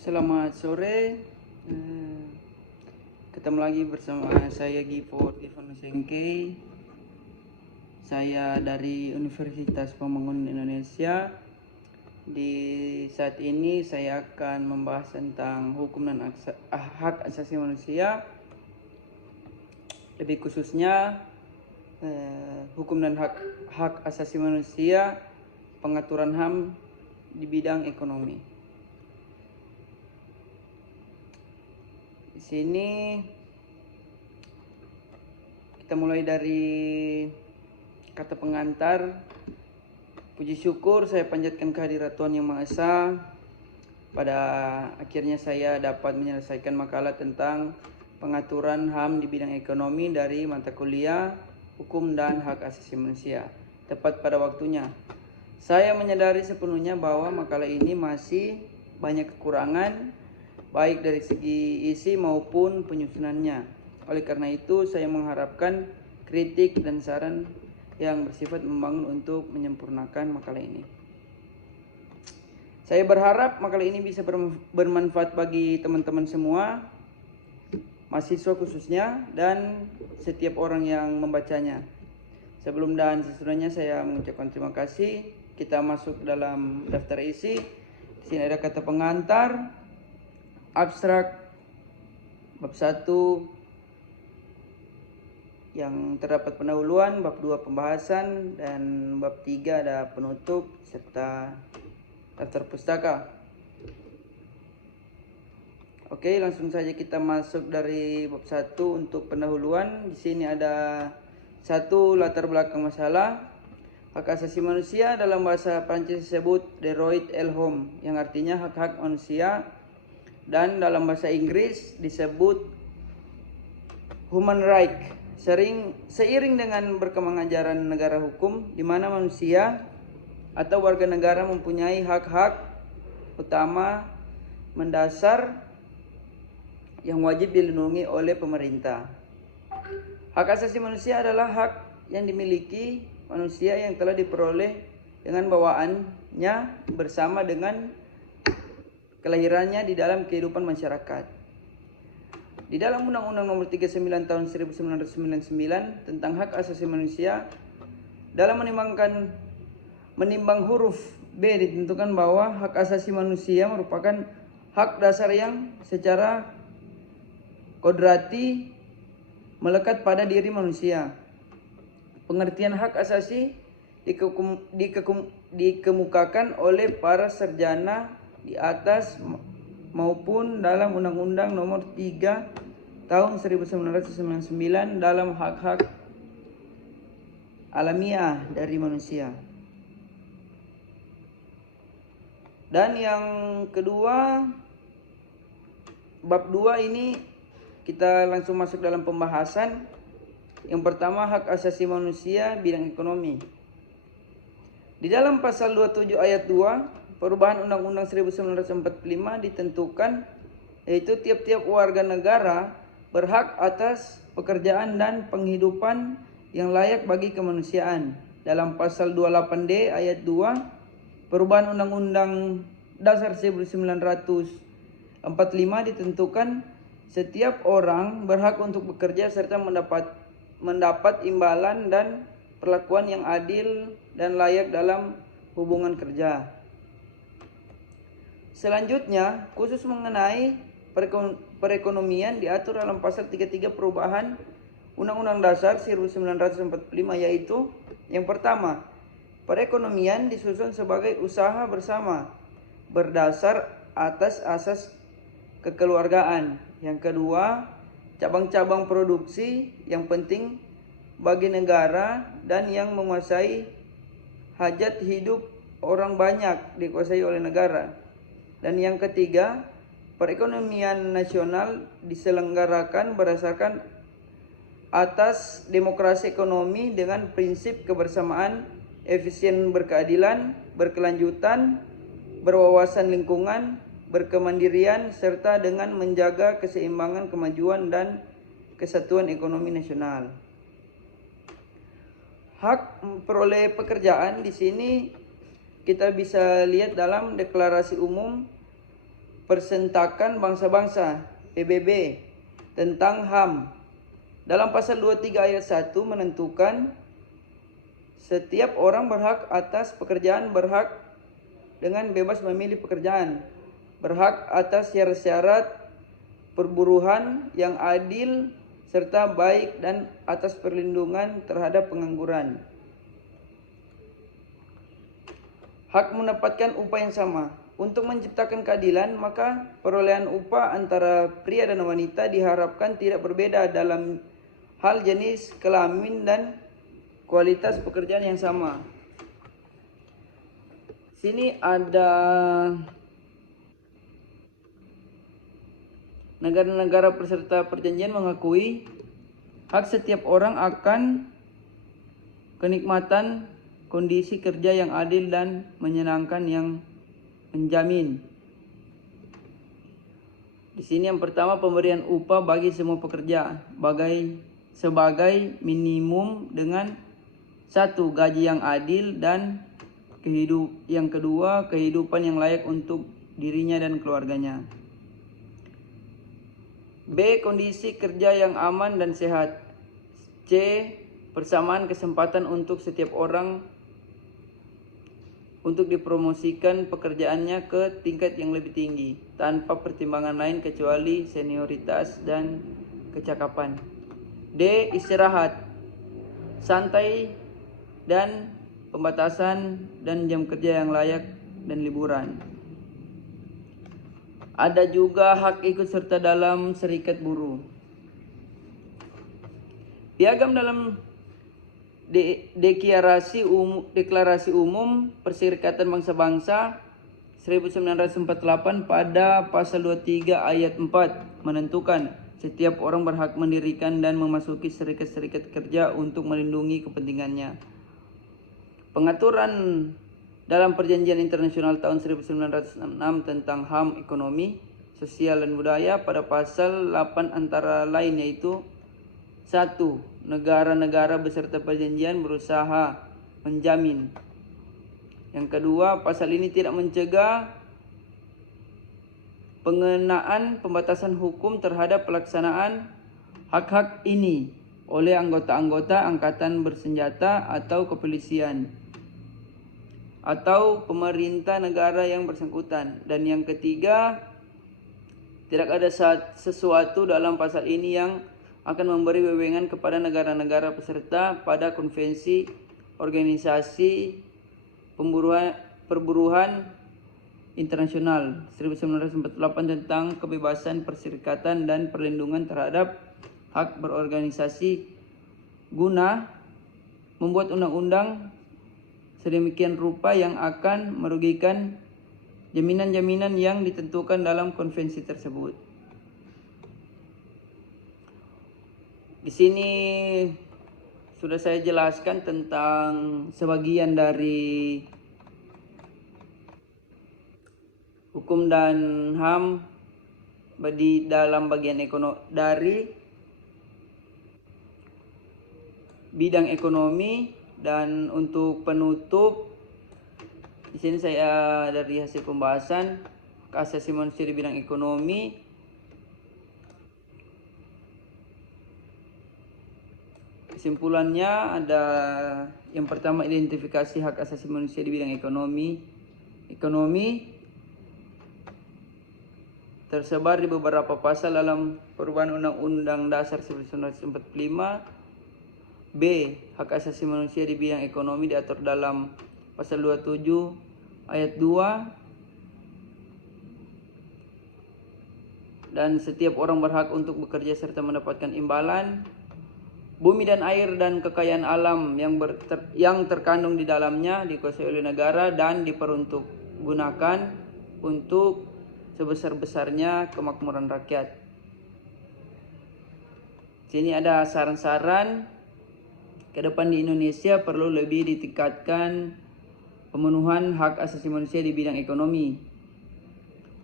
Selamat sore. Eh, Ketemu lagi bersama saya Gifford Ivan Sengkei. Saya dari Universitas Pembangunan Indonesia. Di saat ini saya akan membahas tentang hukum dan hak asasi manusia. Lebih khususnya hukum dan hak asasi manusia, pengaturan HAM di bidang ekonomi. Di sini kita mulai dari kata pengantar. Puji syukur saya panjatkan kehadirat Tuhan Yang Maha Esa. Pada akhirnya saya dapat menyelesaikan makalah tentang pengaturan HAM di bidang ekonomi dari mata kuliah Hukum dan Hak Asasi Manusia. Tepat pada waktunya. Saya menyadari sepenuhnya bahwa makalah ini masih banyak kekurangan, baik dari segi isi maupun penyusunannya. Oleh karena itu, saya mengharapkan kritik dan saran yang bersifat membangun untuk menyempurnakan makalah ini. Saya berharap makalah ini bisa bermanfaat bagi teman-teman semua, mahasiswa khususnya, dan setiap orang yang membacanya. Sebelum dan sesudahnya saya mengucapkan terima kasih. Kita masuk dalam daftar isi. Di sini ada kata pengantar, abstrak, bab 1 yang terdapat pendahuluan, bab 2 pembahasan, dan bab 3 ada penutup serta daftar pustaka. Oke, langsung saja kita masuk dari bab 1 untuk pendahuluan. Di sini ada 1 latar belakang masalah. Hak asasi manusia dalam bahasa Prancis disebut droit de l'homme, yang artinya hak-hak manusia, dan dalam bahasa Inggris disebut human right. Seiring dengan berkembang ajaran negara hukum, di mana manusia atau warga negara mempunyai hak-hak utama mendasar yang wajib dilindungi oleh pemerintah. Hak asasi manusia adalah hak yang dimiliki manusia yang telah diperoleh dengan bawaannya bersama dengan kelahirannya di dalam kehidupan masyarakat. Di dalam Undang-Undang Nomor 39 Tahun 1999 tentang Hak Asasi Manusia, dalam menimbang huruf B ditentukan bahwa hak asasi manusia merupakan hak dasar yang secara kodrati melekat pada diri manusia. Pengertian hak asasi dikemukakan oleh para sarjana di atas maupun dalam Undang-Undang Nomor 3 Tahun 1999 dalam hak-hak alamiah dari manusia. Dan yang kedua, bab 2 ini kita langsung masuk dalam pembahasan. Yang pertama, hak asasi manusia bidang ekonomi. Di dalam pasal 27 ayat 2 perubahan Undang-Undang 1945 ditentukan, yaitu tiap-tiap warga negara berhak atas pekerjaan dan penghidupan yang layak bagi kemanusiaan. Dalam pasal 28D ayat 2 perubahan Undang-Undang Dasar 1945 ditentukan setiap orang berhak untuk bekerja serta mendapat imbalan dan perlakuan yang adil dan layak dalam hubungan kerja. Selanjutnya, khusus mengenai perekonomian diatur dalam pasal 33 perubahan Undang-Undang Dasar 1945, yaitu yang pertama, perekonomian disusun sebagai usaha bersama berdasar atas asas kekeluargaan. Yang kedua, cabang-cabang produksi yang penting bagi negara dan yang menguasai hajat hidup orang banyak dikuasai oleh negara. Dan yang ketiga, perekonomian nasional diselenggarakan berdasarkan atas demokrasi ekonomi dengan prinsip kebersamaan, efisien, berkeadilan, berkelanjutan, berwawasan lingkungan, berkemandirian, serta dengan menjaga keseimbangan, kemajuan, dan kesatuan ekonomi nasional. Hak memperoleh pekerjaan di sini kita bisa lihat dalam Deklarasi Umum Persentakan Bangsa-Bangsa PBB tentang HAM. Dalam pasal 23 ayat 1 menentukan setiap orang berhak atas pekerjaan, berhak dengan bebas memilih pekerjaan, berhak atas syarat-syarat perburuhan yang adil serta baik, dan atas perlindungan terhadap pengangguran. Hak mendapatkan upah yang sama. Untuk menciptakan keadilan, maka perolehan upah antara pria dan wanita diharapkan tidak berbeda dalam hal jenis kelamin dan kualitas pekerjaan yang sama. Sini ada negara-negara peserta perjanjian mengakui hak setiap orang akan kenikmatan kondisi kerja yang adil dan menyenangkan yang menjamin. Di sini yang pertama, pemberian upah bagi semua pekerja sebagai minimum dengan satu, gaji yang adil, dan yang kedua, kehidupan yang layak untuk dirinya dan keluarganya. B, kondisi kerja yang aman dan sehat. C, persamaan kesempatan untuk setiap orang untuk dipromosikan pekerjaannya ke tingkat yang lebih tinggi tanpa pertimbangan lain kecuali senioritas dan kecakapan. D, istirahat santai dan pembatasan dan jam kerja yang layak dan liburan. Ada juga hak ikut serta dalam serikat buruh. Piagam dalam Deklarasi Umum Perserikatan Bangsa-Bangsa 1948 pada pasal 23 ayat 4 menentukan setiap orang berhak mendirikan dan memasuki serikat-serikat kerja untuk melindungi kepentingannya. Pengaturan dalam Perjanjian Internasional tahun 1966 tentang HAM ekonomi, sosial, dan budaya pada pasal 8 antara lain yaitu: 1. Negara-negara beserta perjanjian berusaha menjamin. Yang kedua, pasal ini tidak mencegah pengenaan pembatasan hukum terhadap pelaksanaan hak-hak ini oleh anggota-anggota angkatan bersenjata atau kepolisian atau pemerintah negara yang bersangkutan. Dan yang ketiga, tidak ada sesuatu dalam pasal ini yang akan memberi wewenang kepada negara-negara peserta pada Konvensi Organisasi Perburuhan Internasional 1948 tentang kebebasan perserikatan dan perlindungan terhadap hak berorganisasi guna membuat undang-undang sedemikian rupa yang akan merugikan jaminan-jaminan yang ditentukan dalam konvensi tersebut. Di sini sudah saya jelaskan tentang sebagian dari hukum dan HAM di dalam bagian dari bidang ekonomi. Dan untuk penutup, di sini saya dari hasil pembahasan hak asasi manusia di bidang ekonomi, kesimpulannya ada yang pertama, identifikasi hak asasi manusia di bidang ekonomi tersebar di beberapa pasal dalam perubahan Undang-Undang Dasar 1945. B, hak asasi manusia di bidang ekonomi diatur dalam pasal 27 ayat 2, dan setiap orang berhak untuk bekerja serta mendapatkan imbalan. Bumi dan air dan kekayaan alam yang terkandung di dalamnya dikuasai oleh negara dan diperuntukgunakan untuk sebesar-besarnya kemakmuran rakyat. Sini ada saran-saran ke depan di Indonesia perlu lebih ditingkatkan pemenuhan hak asasi manusia di bidang ekonomi.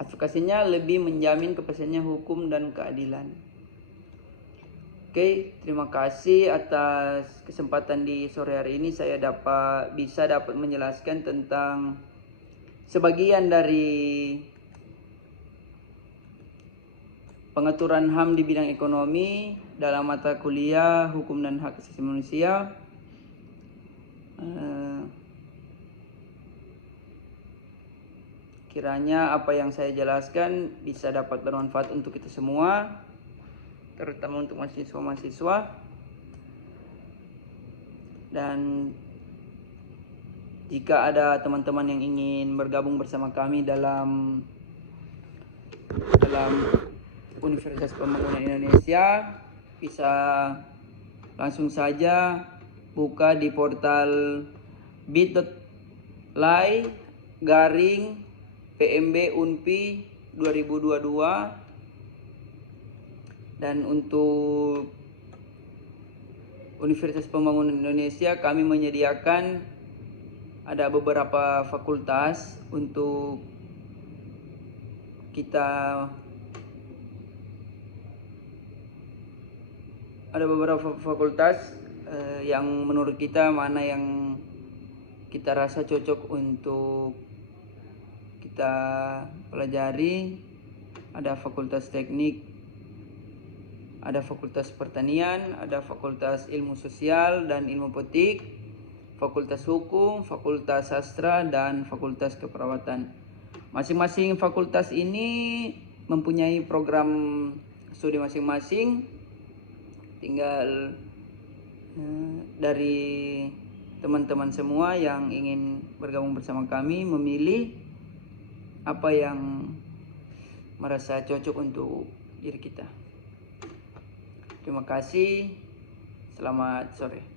Advokasinya lebih menjamin kepastian hukum dan keadilan. Oke, terima kasih atas kesempatan di sore hari ini. Saya bisa dapat menjelaskan tentang sebagian dari pengaturan HAM di bidang ekonomi dalam mata kuliah Hukum dan Hak Asasi Manusia. Kiranya apa yang saya jelaskan bisa dapat bermanfaat untuk kita semua, terutama untuk mahasiswa-mahasiswa. Dan jika ada teman-teman yang ingin bergabung bersama kami dalam Universitas Pembangunan Indonesia, bisa langsung saja buka di portal bit.ly/PMB Unpi 2022. Dan untuk Universitas Pembangunan Indonesia, kami menyediakan ada beberapa fakultas untuk kita, ada beberapa fakultas yang menurut kita mana yang kita rasa cocok untuk kita pelajari. Ada fakultas teknik, ada fakultas pertanian, ada fakultas ilmu sosial dan ilmu politik, fakultas hukum, fakultas sastra, dan fakultas keperawatan. Masing-masing fakultas ini mempunyai program studi masing-masing. Tinggal dari teman-teman semua yang ingin bergabung bersama kami memilih apa yang merasa cocok untuk diri kita. Terima kasih. Selamat sore.